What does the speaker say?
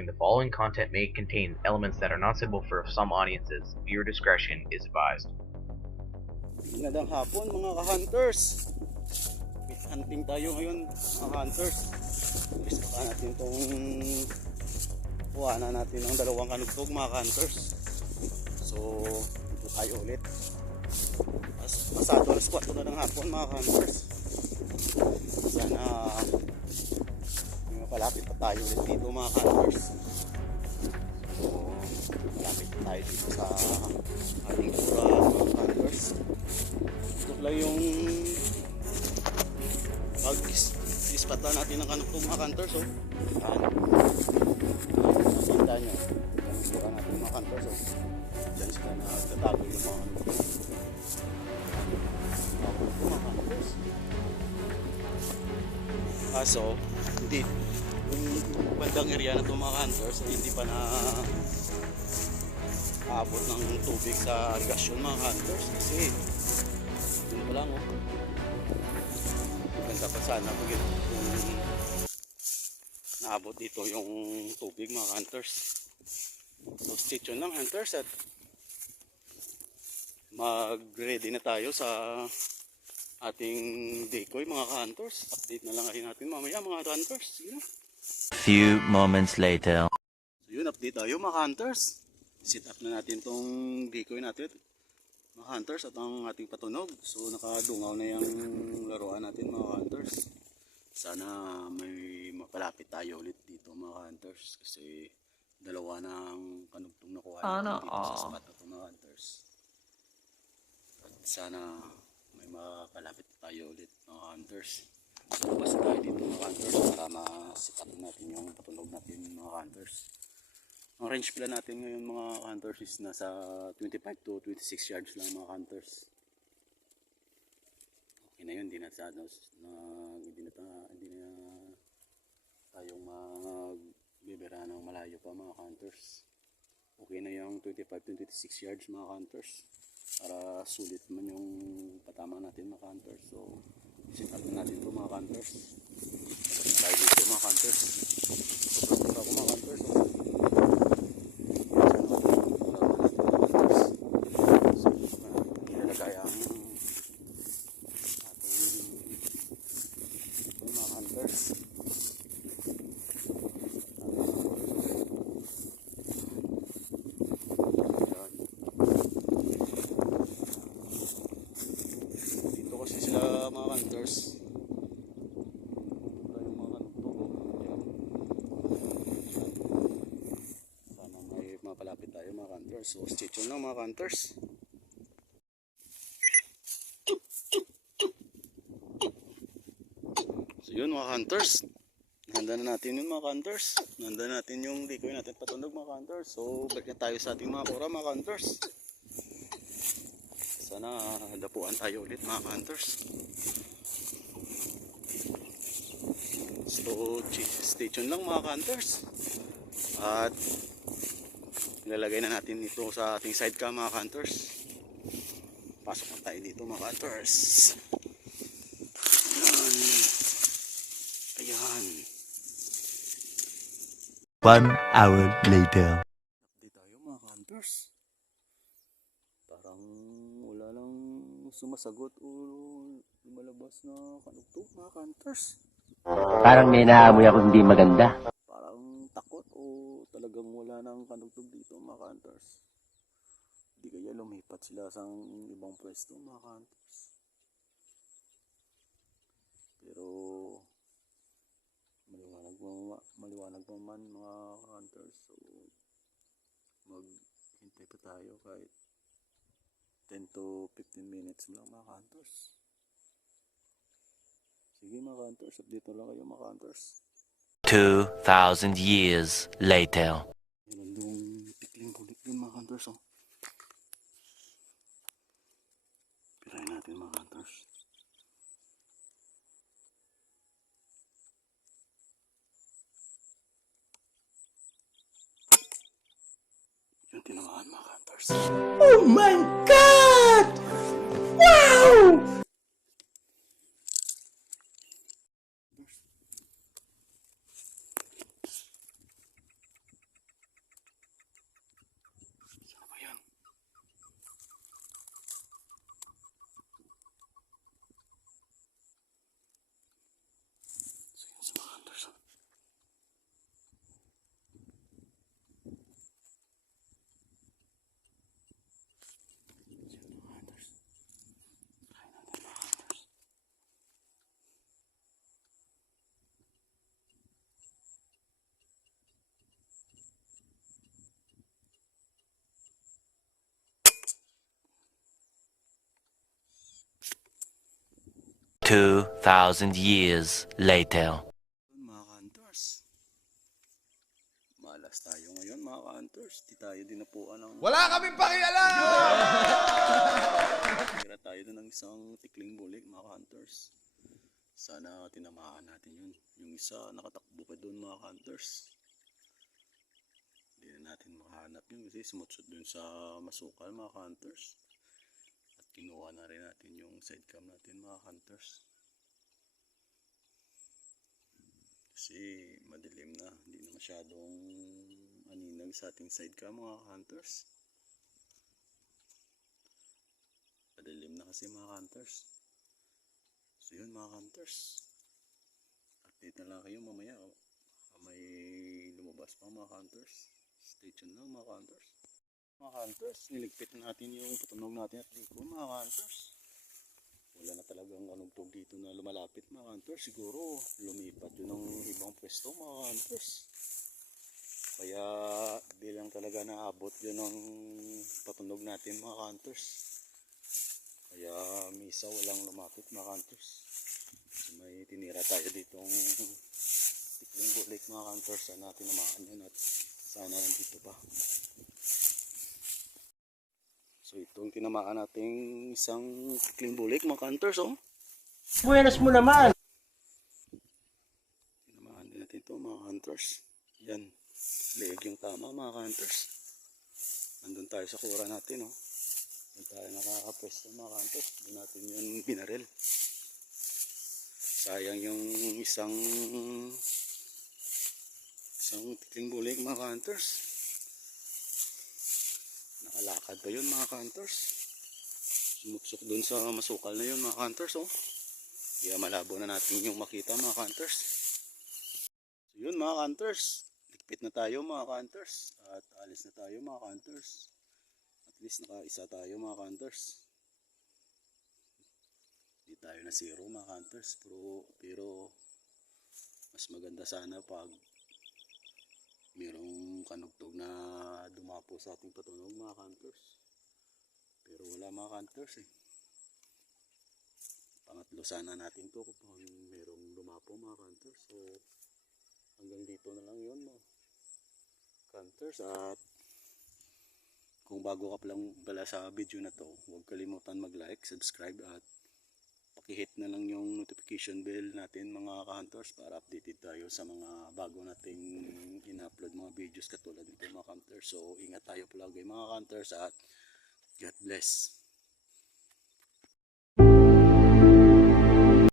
warning, the following content may contain elements that are not suitable for some audiences. Viewer discretion is advised. Magandang hapon mga ka-hunters. Fish hunting tayo ngayon mga ka-hunters. Baka natin itong kuhanan natin ang dalawang kanugtog mga ka-hunters. So ito tayo ulit. Pasado na squat ko na ng hapon mga ka-hunters. Sana may mapalapit pa tayo ulit dito mga ka-hunters. So malapit pa tayo dito sa ating kura mga ka-hunters. Ito lang yung pag-ispatan natin ng kanugtog mga hunters. Oh. Nakita nyo, kanugtogan natin mga hunters. Oh. Diyan sila nagtatago yung mga kanugtog. Mga hunters. Kaso, hindi. Yung bandang area na ito mga hunters, hindi pa na aabot ng tubig sa irigasyon mga hunters. Kasi yun pa lang oh. Maganda pa sana kung naabot dito yung tubig mga hunters. So stay tuned lang hunters at mag-ready na tayo sa ating decoy mga hunters. Update na lang rin natin mamaya mga hunters. Sige na. Few moments later. So yun, update tayo mga hunters. Set up na natin tong decoy natin mga hunters at ang ating patunog. So nakadungaw na yung laruan natin mga hunters. Sana may mapalapit tayo ulit dito mga hunters kasi dalawa ng kanugtong nakuha natin dito sa spot na ito mga hunters. At sana may mapalapit tayo ulit mga hunters. So basta tayo dito mga hunters para ma-set up natin yung patunog natin mga hunters. Ang range plan natin ngayon mga hunters is nasa 25 to 26 yards lang mga hunters. Okay na yun, hindi na tayong magbibira ng malayo pa mga hunters. Okay na yung 25 to 26 yards mga hunters. Para sulit naman yung patama natin mga hunters. So set up natin ito mga hunters. Tapos tayo dito mga hunters. Tapos dito ako mga hunters. So stay tuned lang mga hunters. So yun mga hunters, handa na natin yun mga hunters. Handa natin yung decoy natin patunog mga hunters. So balik na tayo sa ating mga kura mga hunters. Sana dapuan tayo ulit mga hunters. So stay tuned lang mga hunters. At ilalagay na natin ito sa ating sidecam mga hunters. Pasok na tayo dito mga hunters. Ayan. Ayan. 1 hour later. Update tayo mga hunters. Parang wala lang sumasagot o lumalabas na kanugtog mga hunters. Parang may naamoy ako hindi maganda. Parang takot o talagang wala nang kanugtog dito mga hunters. Hindi kaya lumipat sila sa ibang pwesto mga hunters. Pero maliwanag pa man mga hunters. So maghintay pa tayo kahit 10 to 15 minutes lang mga hunters. Sige mga hunters, update na lang kayo mga hunters. 2,000 years later. Nandung tikling kulit din mga hunters. Oh. Pirahin natin mga hunters. Yung tinamaan mga hunters. Oh my God! Wow! 2,000 years later. Mga ka-hunters. Malas tayo ngayon mga ka-hunters. Di tayo dinapuan ng... Wala kaming pakialam! Tira tayo doon ng isang tikling bulik mga ka-hunters. Sana tinamaan natin yun. Yung isa nakatakbo pa doon mga ka-hunters. Hindi na natin makahanap yun kasi sumutsot doon sa masukal mga ka-hunters. At kinuha na rin natin yung sidecam natin mga ka-hunters. Kasi madilim na, hindi na masyadong aninag sa ating sidecam mga hunters. Madilim na kasi mga hunters. So yun mga hunters. Update na lang kayo mamaya. May lumabas pa mga hunters. Stay tuned lang mga hunters. Mga hunters, niligpit na natin yung patunog natin at diko mga hunters. Wala na talagang anugtog dito na lumalapit mga hunters. Siguro lumipat yun ng ibang pwesto mga hunters. Kaya di lang talaga naabot yun ng patunog natin mga hunters. Kaya misa walang lumapit mga hunters. So, may tinira tayo ditong tikling bulik mga hunters. Sana natin namaan yun at sana nandito pa. So itong tinamaan nating isang tikling bulik mga hunters oh. Buenas mo naman! Tinamaan din natin ito mga hunters. Yan. Leeg yung tama mga hunters. Nandun tayo sa kura natin oh. Doon tayo nakakapwesto mga hunters. Doon natin yung binaril. Sayang yung isang tikling bulik mga hunters. Nakalakad pa yun mga hunters. Sumuksok dun sa masukal na yun mga hunters oh. Kaya malabo na natin yung makita mga hunters. So yun mga hunters. Ligpit na tayo mga hunters. At alis na tayo mga hunters. At least nakaisa tayo mga hunters. Hindi tayo na zero mga hunters. Pero mas maganda sana pag mayroong kanugtog na dumapo sa ating patunog mga hunters. Pero wala mga hunters eh. Pangatlo sana natin to kung mayroong dumapo mga hunters. So hanggang dito na lang yun mga hunters. At kung bago ka pala sa video na to, huwag kalimutan mag-like, subscribe at pakihit na lang yung notification bell natin mga ka-hunters para updated tayo sa mga bago nating in-upload mga videos katulad nito mga ka-hunters. So ingat tayo palagi mga ka-hunters at God bless.